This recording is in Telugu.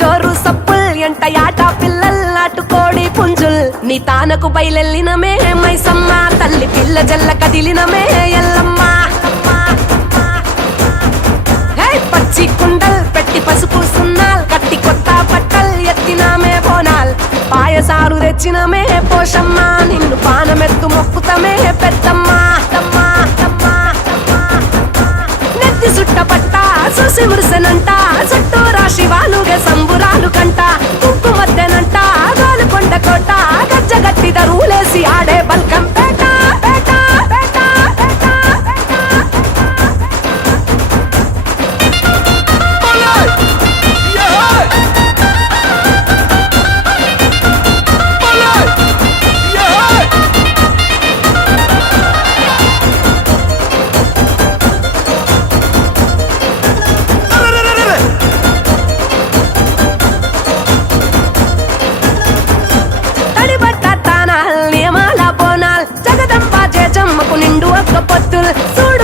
జోరు సప్పుల్ ఎంట యాట పిల్లల్ నాటుకోడి పుంజుల్ నీ తానకు బయలెల్లినమే మైసమ్మ తల్లి పిల్ల జల్ల కదిలినమే ఎల్లమ్మ పచ్చి కుండల్ పెట్టి పసుపు సున్నాల్ కట్టి కొత్త బట్టల్ ఎత్తినామే బోనాల్ పాయసారు తెచ్చినమే పోషమ్మ నిన్ను పానమెత్తు మొక్కుతమే పెద్దమ్మ నెత్తి సుట్టపట్ట చూసి మురిసెనంట చుట్టూరా శివాలుగే సంబురాలు కంట కుంకు మద్దెనంట గోలుకొండ కోట గజ్జగట్టి దరువులేసి ఆడే బల్కం పేట పేట పేట పేట నిండు ఒక్క పొత్తులు చూడు